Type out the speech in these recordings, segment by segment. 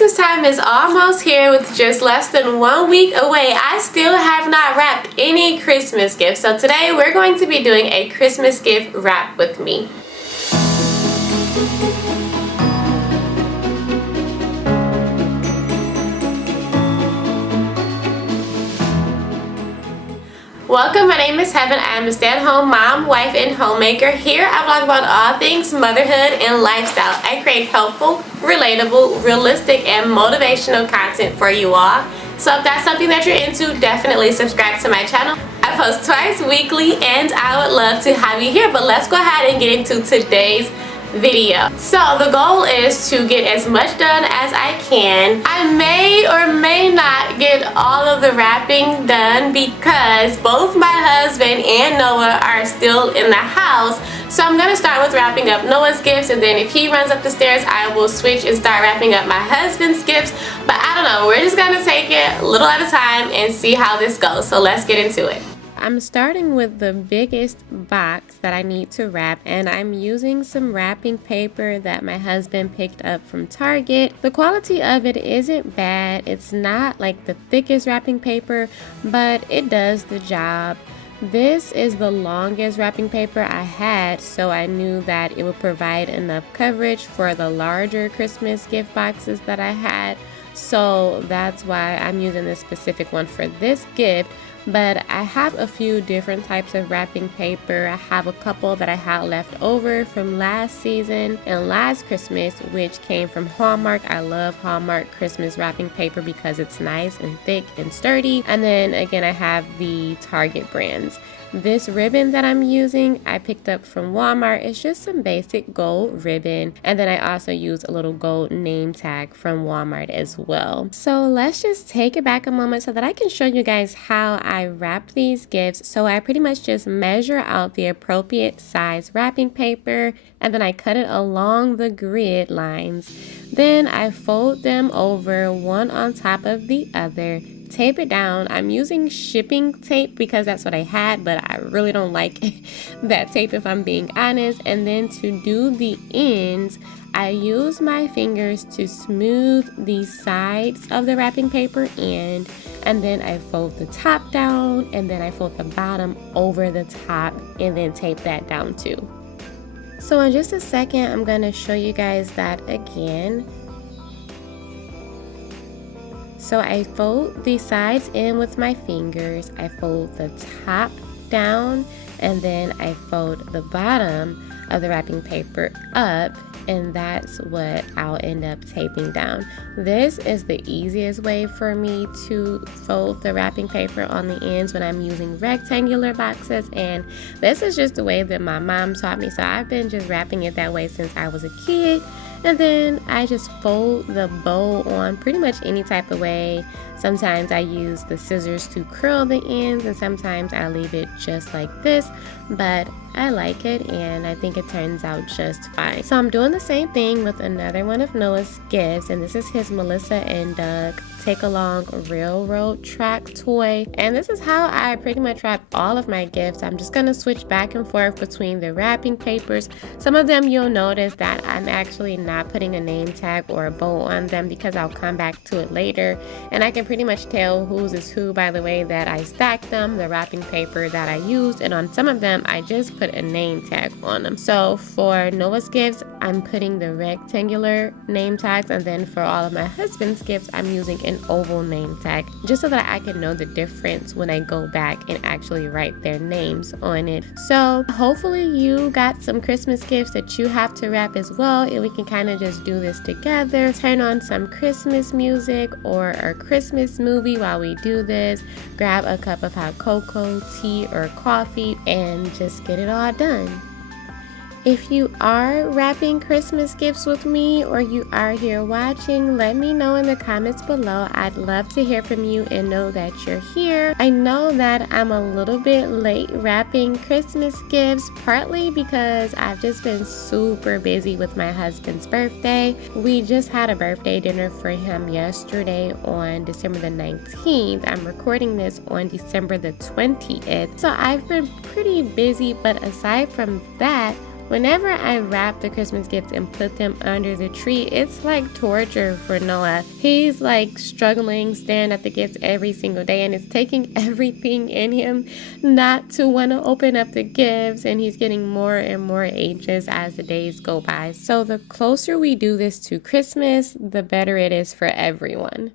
Christmas time is almost here with just less than 1 week away. I still have not wrapped any Christmas gifts. So today we're going to be doing a Christmas gift wrap with me. Welcome, my name is Heaven. I am a stay-at-home mom, wife, and homemaker. Here I vlog about all things motherhood and lifestyle. I create helpful, relatable, realistic, and motivational content for you all. So if that's something that you're into, definitely subscribe to my channel. I post twice weekly and I would love to have you here. But let's go ahead and get into today's video. So the goal is to get as much done as I can. I may or may not get all of the wrapping done because both my husband and Noah are still in the house. So I'm gonna start with wrapping up Noah's gifts, and then if he runs up the stairs, I will switch and start wrapping up my husband's gifts. But I don't know, we're just gonna take it a little at a time and see how this goes. So let's get into it. I'm starting with the biggest box that I need to wrap, and I'm using some wrapping paper that my husband picked up from Target. The quality of it isn't bad. It's not like the thickest wrapping paper, but it does the job. This is the longest wrapping paper I had, so I knew that it would provide enough coverage for the larger Christmas gift boxes that I had. So that's why I'm using this specific one for this gift. But I have a few different types of wrapping paper. I have a couple that I had left over from last season and last Christmas, which came from Hallmark. I love Hallmark Christmas wrapping paper because it's nice and thick and sturdy. And then again, I have the Target brands. This ribbon that I'm using, I picked up from Walmart. It's just some basic gold ribbon. And then I also used a little gold name tag from Walmart as well. So let's just take it back a moment so that I can show you guys how I wrap these gifts. So I pretty much just measure out the appropriate size wrapping paper, and then I cut it along the grid lines. Then I fold them over one on top of the other. Tape it down. I'm using shipping tape because that's what I had, but I really don't like that tape if I'm being honest. And then to do the ends, I use my fingers to smooth the sides of the wrapping paper in, and then I fold the top down, and then I fold the bottom over the top, and then tape that down too. So in just a second, I'm going to show you guys that again. So I fold the sides in with my fingers, I fold the top down, and then I fold the bottom of the wrapping paper up, and that's what I'll end up taping down. This is the easiest way for me to fold the wrapping paper on the ends when I'm using rectangular boxes, and this is just the way that my mom taught me. So I've been just wrapping it that way since I was a kid. And then I just fold the bow on pretty much any type of way. Sometimes I use the scissors to curl the ends, and sometimes I leave it just like this, but I like it and I think it turns out just fine. So I'm doing the same thing with another one of Noah's gifts, and this is his Melissa and Doug Take Along Railroad Track toy. And this is how I pretty much wrap all of my gifts. I'm just gonna switch back and forth between the wrapping papers. Some of them you'll notice that I'm actually not putting a name tag or a bow on them because I'll come back to it later, and I can pretty much tell whose is who by the way that I stack them, the wrapping paper that I used, and on some of them I just put a name tag on them. So for Noah's gifts, I'm putting the rectangular name tags, and then for all of my husband's gifts, I'm using an oval name tag just so that I can know the difference when I go back and actually write their names on it. So hopefully you got some Christmas gifts that you have to wrap as well, and we can kind of just do this together. Turn on some Christmas music or a Christmas movie while we do this. Grab a cup of hot cocoa, tea, or coffee, and just get it all done. If you are wrapping Christmas gifts with me, or you are here watching, let me know in the comments below. I'd love to hear from you and know that you're here. I know that I'm a little bit late wrapping Christmas gifts, partly because I've just been super busy with my husband's birthday. We just had a birthday dinner for him yesterday on December the 19th. I'm recording this on December the 20th. So I've been pretty busy, but aside from that, Whenever I wrap the Christmas gifts and put them under the tree, it's like torture for Noah. He's like struggling, staring at the gifts every single day, and it's taking everything in him not to want to open up the gifts, and he's getting more and more anxious as the days go by. So the closer we do this to Christmas, the better it is for everyone.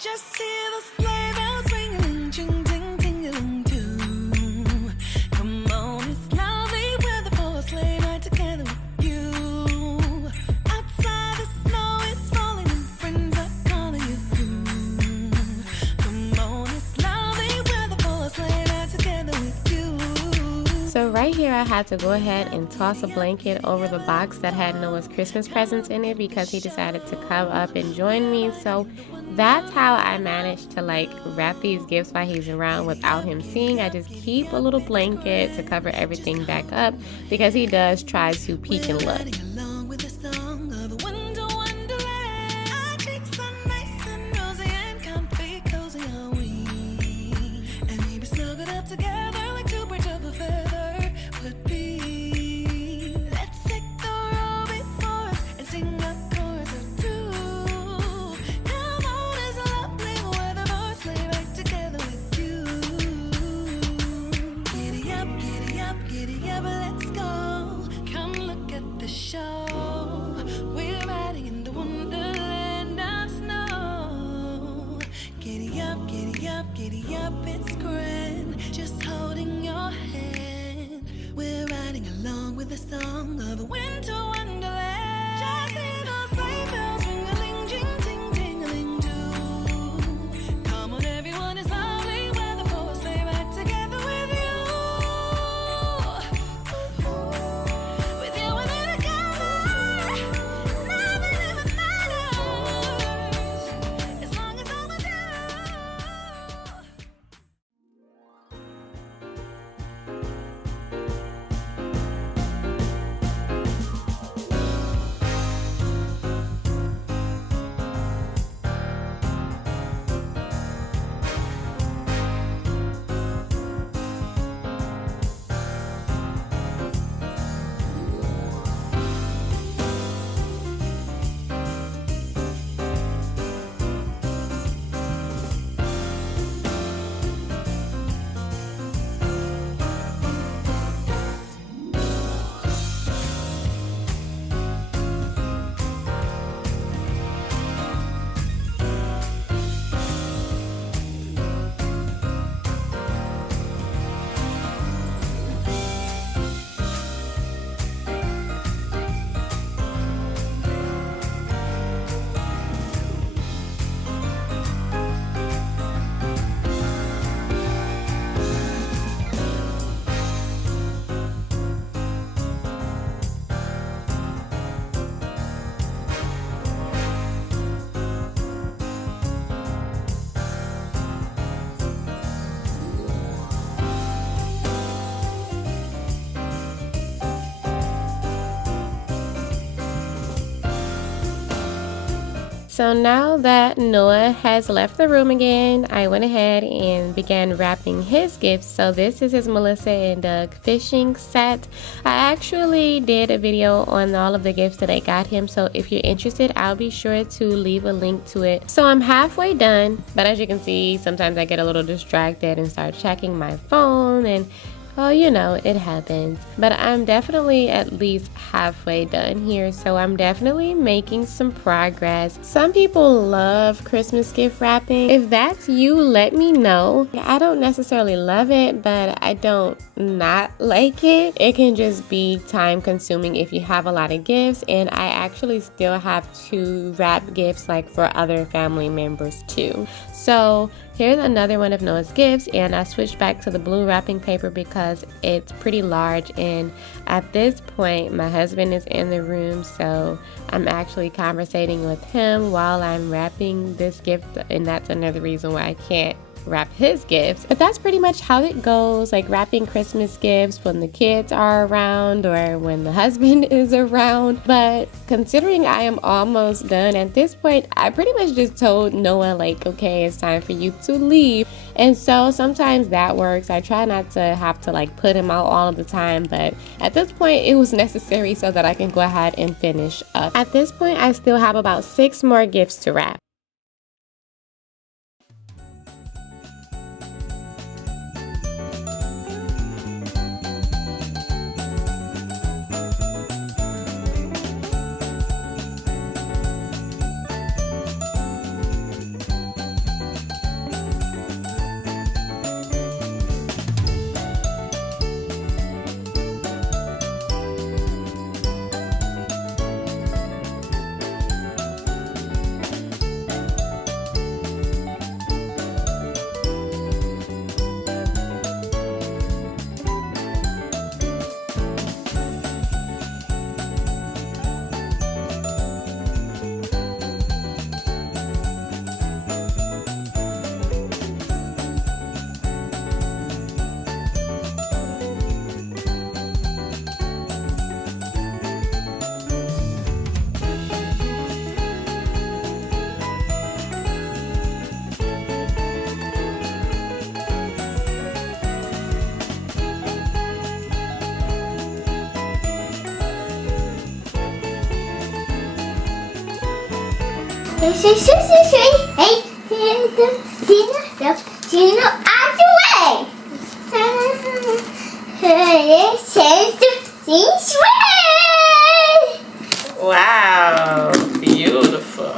Just hear the sleigh bells ringing, ting ting tingling too. Come on, it's lovely weather for a sleigh ride together with you. Outside the snow is falling and friends are calling you. Come on, it's lovely weather for a sleigh ride together with you. So right here I had to go ahead and toss a blanket over the box that had Noah's Christmas presents in it because he decided to come up and join me. So that's how I managed to like wrap these gifts while he's around without him seeing. I just keep a little blanket to cover everything back up because he does try to peek and look. Giddy up, it's grand, just holding your hand. We're riding along with the song of a winter wonderland. Just hear those sleigh bells ring-a-ling, ting ting-tingling too. Come on everyone, it's lovely weather for a sleigh ride together with you. With you and me together, nothing ever matters, as long as I'm with you. So now that Noah has left the room again, I went ahead and began wrapping his gifts. So this is his Melissa and Doug fishing set. I actually did a video on all of the gifts that I got him, so if you're interested, I'll be sure to leave a link to it. So I'm halfway done, but as you can see, sometimes I get a little distracted and start checking my phone, and well, you know, it happens. But I'm definitely at least halfway done here, so I'm definitely making some progress. Some people love Christmas gift wrapping. If that's you, let me know. I don't necessarily love it, but I don't not like it. It can just be time consuming if you have a lot of gifts, and I actually still have to wrap gifts like for other family members too. So here's another one of Noah's gifts, and I switched back to the blue wrapping paper because it's pretty large, and at this point my husband is in the room, so I'm actually conversating with him while I'm wrapping this gift, and that's another reason why I can't wrap his gifts. But that's pretty much how it goes, like wrapping Christmas gifts when the kids are around or when the husband is around. But considering I am almost done at this point, I pretty much just told Noah like, okay, it's time for you to leave. And so sometimes that works. I try not to have to like put him out all of the time, but at this point it was necessary so that I can go ahead and finish up. At this point I still have about 6 more gifts to wrap. Hey, Gino, out the way. Wow, beautiful.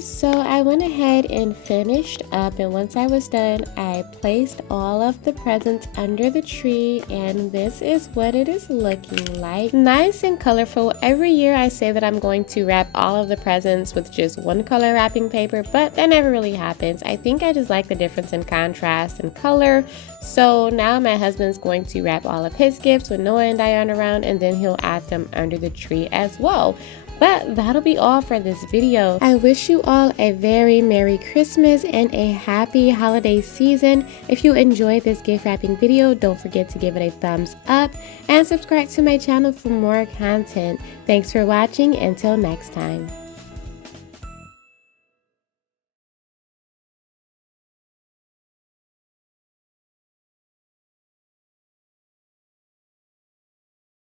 So I went ahead and finished up, and once I was done I placed all of the presents under the tree, and this is what it is looking like. Nice and colorful. Every year I say that I'm going to wrap all of the presents with just one color wrapping paper, but that never really happens. I think I just like the difference in contrast and color. So now my husband's going to wrap all of his gifts when Noah and I aren't around, and then he'll add them under the tree as well. But that'll be all for this video. I wish you all a very Merry Christmas and a happy holiday season. If you enjoyed this gift wrapping video, don't forget to give it a thumbs up and subscribe to my channel for more content. Thanks for watching. Until next time.